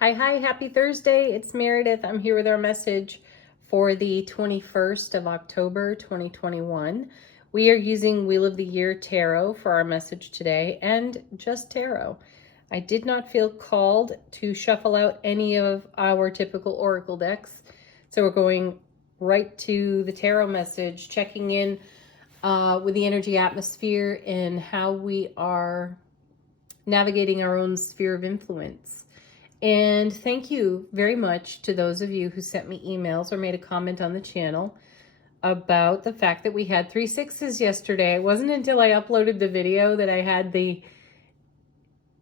Hi, happy Thursday. It's Meredith. I'm here with our message for the 21st of October, 2021. We are using Wheel of the Year Tarot for our message today and just tarot. I did not feel called to shuffle out any of our typical oracle decks. So we're going right to the tarot message, checking in with the energy atmosphere and how we are navigating our own sphere of influence. And thank you very much to those of you who sent me emails or made a comment on the channel about the fact that we had 3 6s yesterday. It wasn't until I uploaded the video that I had the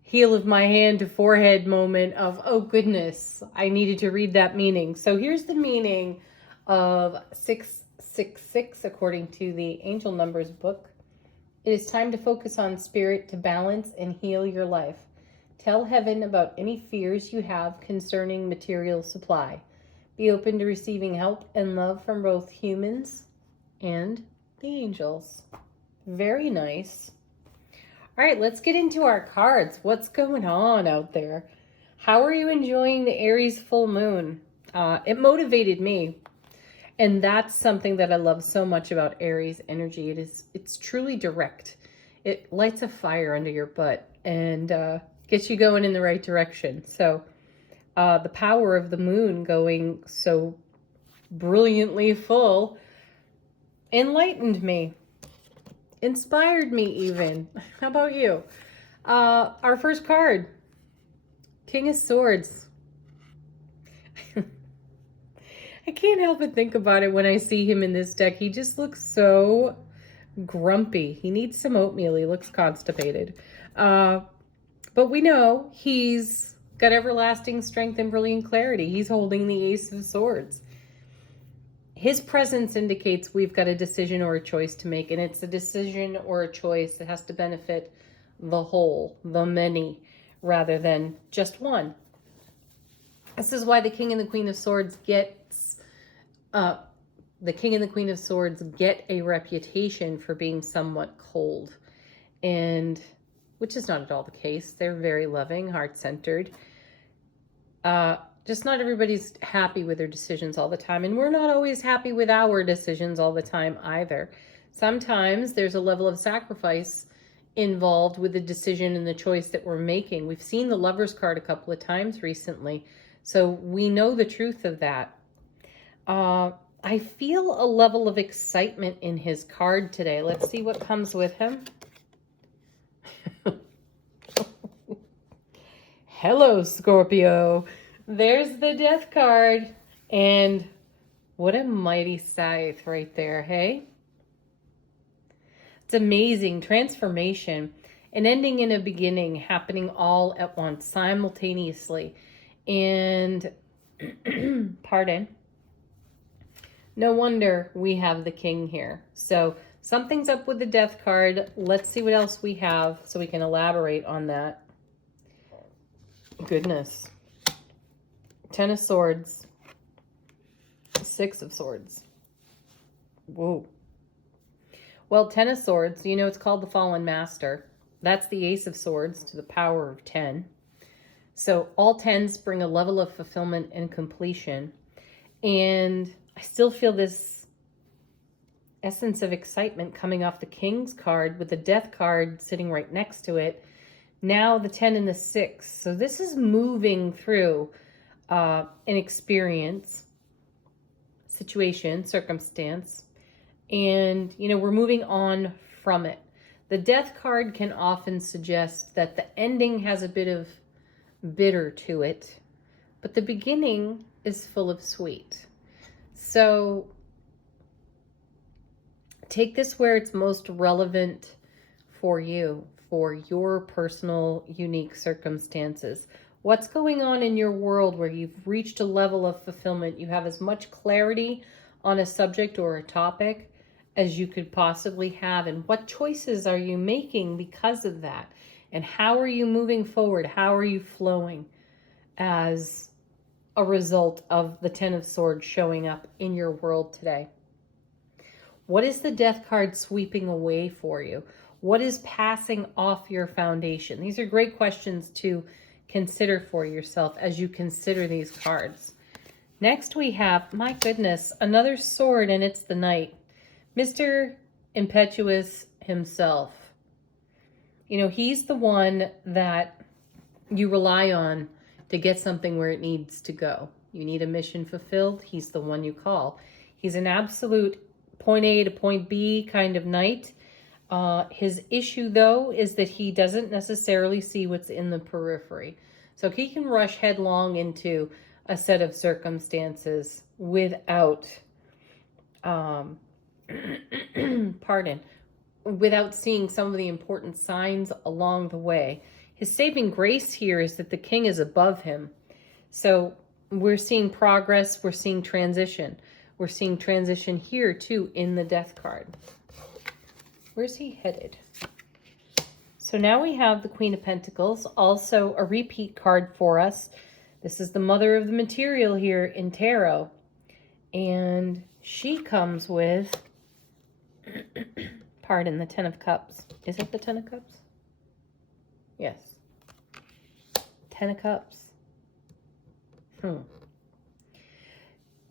heel of my hand to forehead moment of, oh goodness, I needed to read that meaning. So here's the meaning of 666 according to the Angel Numbers book. It is time to focus on spirit to balance and heal your life. Tell heaven about any fears you have concerning material supply. Be open to receiving help and love from both humans and the angels. Very nice. All right, let's get into our cards. What's going on out there? How are you enjoying the Aries full moon? It motivated me. And that's something that I love so much about Aries energy. It's truly direct. It lights a fire under your butt and gets you going in the right direction. So the power of the moon going so brilliantly full enlightened me, inspired me even. How about you? Our first card, King of Swords. I can't help but think about it when I see him in this deck. He just looks so grumpy. He needs some oatmeal. He looks constipated. But we know he's got everlasting strength and brilliant clarity. He's holding the Ace of Swords. His presence indicates we've got a decision or a choice to make, and it's a decision or a choice that has to benefit the whole, the many, rather than just one. This is why the King and the Queen of Swords get a reputation for being somewhat cold, and which is not at all the case. They're very loving, heart-centered. Just not everybody's happy with their decisions all the time, and we're not always happy with our decisions all the time either. Sometimes there's a level of sacrifice involved with the decision and the choice that we're making. We've seen the Lover's card a couple of times recently, so we know the truth of that. I feel a level of excitement in his card today. Let's see what comes with him. Hello, Scorpio. There's the Death card. And what a mighty scythe right there, hey? It's amazing. Transformation. An ending and a beginning happening all at once, simultaneously. And, pardon. No wonder we have the King here. So something's up with the Death card. Let's see what else we have so we can elaborate on that. Goodness. 10 of Swords. 6 of Swords. Whoa. Well, 10 of Swords, you know, it's called the Fallen Master. That's the Ace of Swords to the power of 10. So all 10s bring a level of fulfillment and completion. And I still feel this essence of excitement coming off the King's card with the Death card sitting right next to it. Now the 10 and the 6. So this is moving through an experience, situation, circumstance. And, you know, we're moving on from it. The Death card can often suggest that the ending has a bit of bitter to it, but the beginning is full of sweet. So take this where it's most relevant for you, for your personal, unique circumstances. What's going on in your world where you've reached a level of fulfillment? You have as much clarity on a subject or a topic as you could possibly have. And what choices are you making because of that? And how are you moving forward? How are you flowing as a result of the 10 of Swords showing up in your world today? What is the Death card sweeping away for you? What is passing off your foundation? These are great questions to consider for yourself as you consider these cards. Next we have, my goodness, another sword, and it's the Knight. Mr. Impetuous himself. You know, he's the one that you rely on to get something where it needs to go. You need a mission fulfilled, he's the one you call. He's an absolute point A to point B kind of knight. His issue, though, is that he doesn't necessarily see what's in the periphery. So he can rush headlong into a set of circumstances without, without seeing some of the important signs along the way. His saving grace here is that the king is above him. So we're seeing progress, we're seeing transition. We're seeing transition here, too, in the Death card. Where's he headed? So now we have the Queen of Pentacles, also a repeat card for us. This is the mother of the material here in tarot. And she comes with, pardon, the Ten of Cups. Is it the Ten of Cups? Yes. Ten of Cups.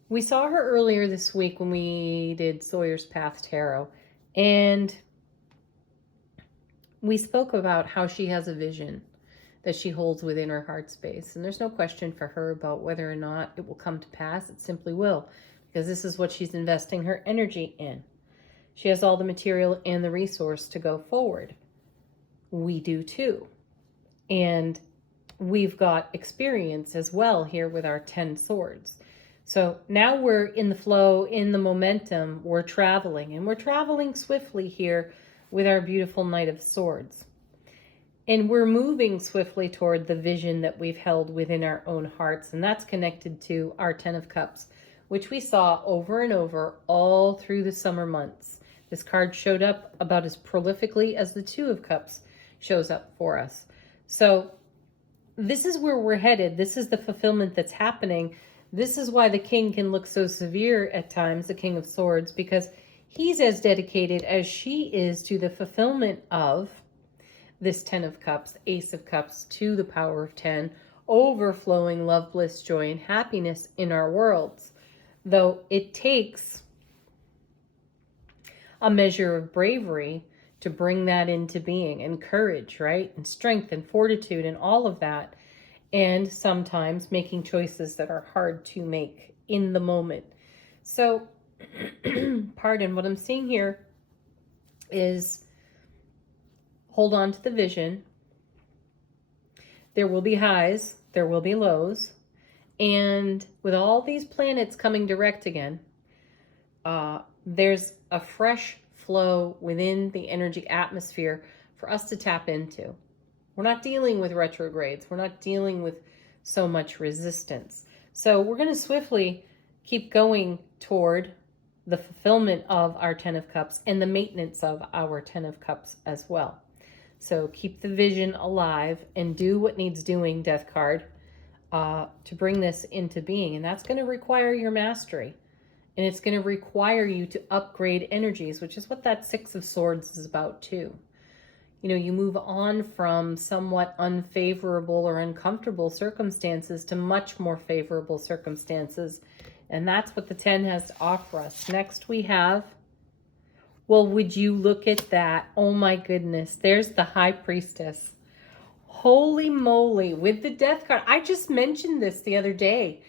We saw her earlier this week when we did Sawyer's Path Tarot, and we spoke about how she has a vision that she holds within her heart space. And there's no question for her about whether or not it will come to pass. It simply will, because this is what she's investing her energy in. She has all the material and the resource to go forward. We do too. And we've got experience as well here with our 10 swords. So now we're in the flow, in the momentum, we're traveling, and we're traveling swiftly here with our beautiful Knight of Swords. And we're moving swiftly toward the vision that we've held within our own hearts, and that's connected to our Ten of Cups, which we saw over and over all through the summer months. This card showed up about as prolifically as the Two of Cups shows up for us. So this is where we're headed. This is the fulfillment that's happening. This is why the king can look so severe at times, the King of Swords, because he's as dedicated as she is to the fulfillment of this Ten of Cups, Ace of Cups, to the power of 10, overflowing love, bliss, joy, and happiness in our worlds. Though it takes a measure of bravery to bring that into being, and courage, right? And strength and fortitude and all of that. And sometimes making choices that are hard to make in the moment. So, pardon, what I'm seeing here is hold on to the vision. There will be highs, there will be lows. And with all these planets coming direct again, there's a fresh flow within the energy atmosphere for us to tap into. We're not dealing with retrogrades. We're not dealing with so much resistance. So we're going to swiftly keep going toward the fulfillment of our Ten of Cups and the maintenance of our Ten of Cups as well. So keep the vision alive and do what needs doing, Death card, to bring this into being. And that's going to require your mastery. And it's going to require you to upgrade energies, which is what that Six of Swords is about too. You know, you move on from somewhat unfavorable or uncomfortable circumstances to much more favorable circumstances. And that's what the 10 has to offer us. Next we have, well, would you look at that? Oh my goodness. There's the High Priestess. Holy moly. With the Death card. I just mentioned this the other day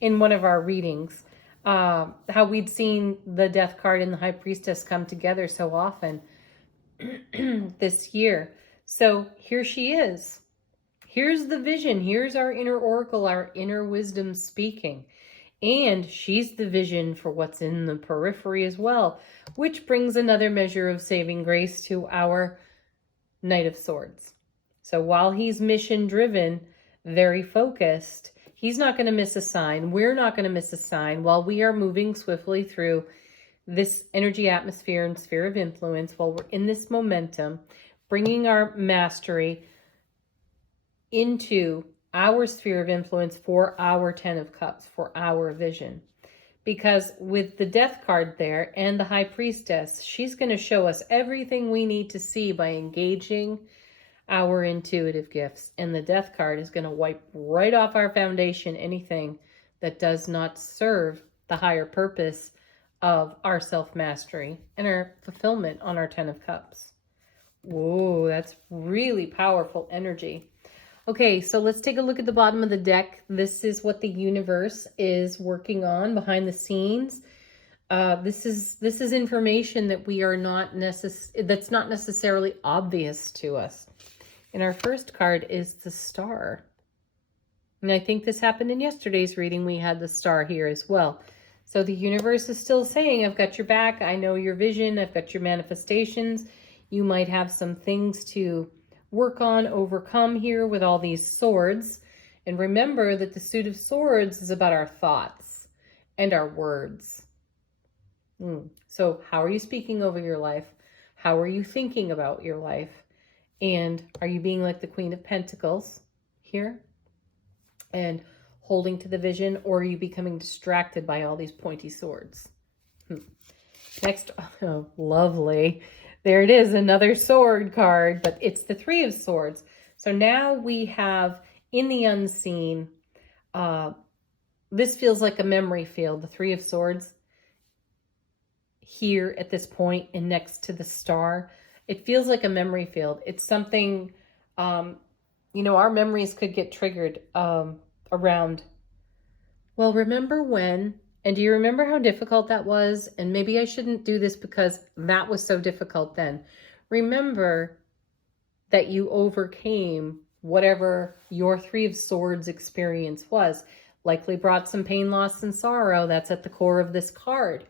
in one of our readings. How we'd seen the Death card and the High Priestess come together so often this year. So here she is. Here's the vision. Here's our inner oracle, our inner wisdom speaking. And she's the vision for what's in the periphery as well, which brings another measure of saving grace to our Knight of Swords. So while he's mission driven, very focused, he's not going to miss a sign. We're not going to miss a sign while we are moving swiftly through this energy atmosphere and sphere of influence, while we're in this momentum, bringing our mastery into our sphere of influence for our Ten of Cups, for our vision. Because with the Death card there and the High Priestess, she's going to show us everything we need to see by engaging our intuitive gifts. And the Death card is going to wipe right off our foundation anything that does not serve the higher purpose of our self-mastery and our fulfillment on our 10 of Cups. Whoa, that's really powerful energy. Okay, so let's take a look at the bottom of the deck. This is what the universe is working on behind the scenes. This is information that we are that's not necessarily obvious to us. And our first card is the Star. And I think this happened in yesterday's reading. We had the Star here as well. So the universe is still saying, I've got your back. I know your vision. I've got your manifestations. You might have some things to work on, overcome here with all these swords. And remember that the Suit of Swords is about our thoughts and our words. So how are you speaking over your life? How are you thinking about your life? And are you being like the Queen of Pentacles here and holding to the vision, or are you becoming distracted by all these pointy swords? Next, oh, lovely. There it is, another sword card, but it's the Three of Swords. So now we have in the unseen, this feels like a memory field, the Three of Swords here at this point and next to the Star. It feels like a memory field. It's something, our memories could get triggered around, well, remember when, and do you remember how difficult that was? And maybe I shouldn't do this because that was so difficult then. Remember that you overcame whatever your Three of Swords experience was. Likely brought some pain, loss, and sorrow. That's at the core of this card.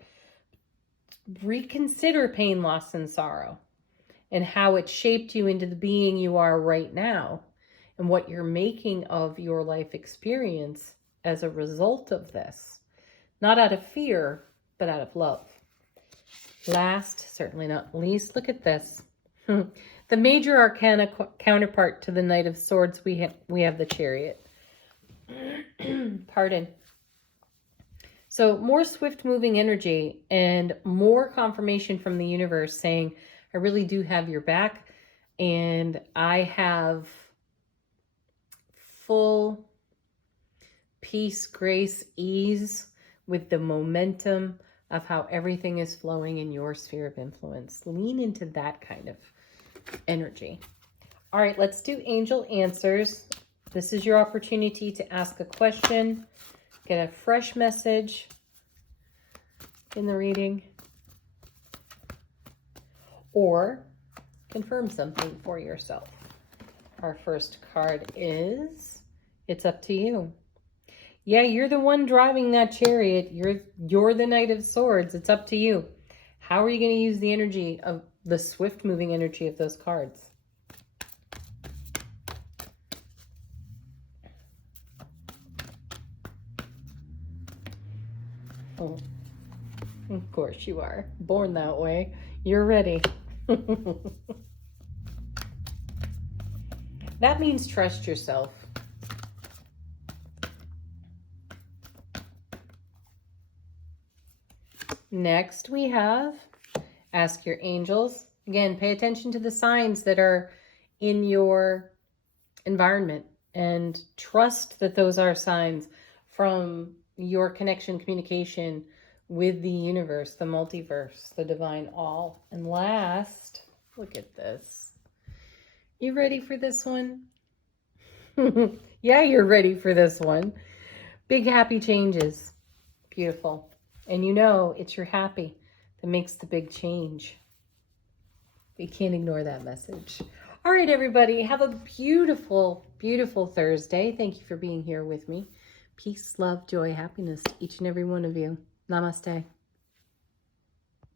Reconsider pain, loss, and sorrow and how it shaped you into the being you are right now and what you're making of your life experience as a result of this. Not out of fear, but out of love. Last, certainly not least, look at this. The major arcana counterpart to the Knight of Swords, we have the Chariot. Pardon. So more swift moving energy and more confirmation from the universe saying, I really do have your back and I have full peace, grace, ease with the momentum of how everything is flowing in your sphere of influence. Lean into that kind of energy. All right, let's do angel answers. This is your opportunity to ask a question, get a fresh message in the reading, or confirm something for yourself. Our first card is, it's up to you. Yeah, you're the one driving that chariot. You're the Knight of Swords. It's up to you. How are you going to use the energy of the swift moving energy of those cards? Oh, of course you are. Born that way. You're ready. That means trust yourself. Next we have ask your angels. Again, pay attention to the signs that are in your environment and trust that those are signs from your connection, communication with the universe, the multiverse, the divine all. And last, look at this. You ready for this one? Yeah, you're ready for this one. Big happy changes. Beautiful. And you know it's your happy that makes the big change. You can't ignore that message. All right, everybody. Have a beautiful, beautiful Thursday. Thank you for being here with me. Peace, love, joy, happiness to each and every one of you. Namaste.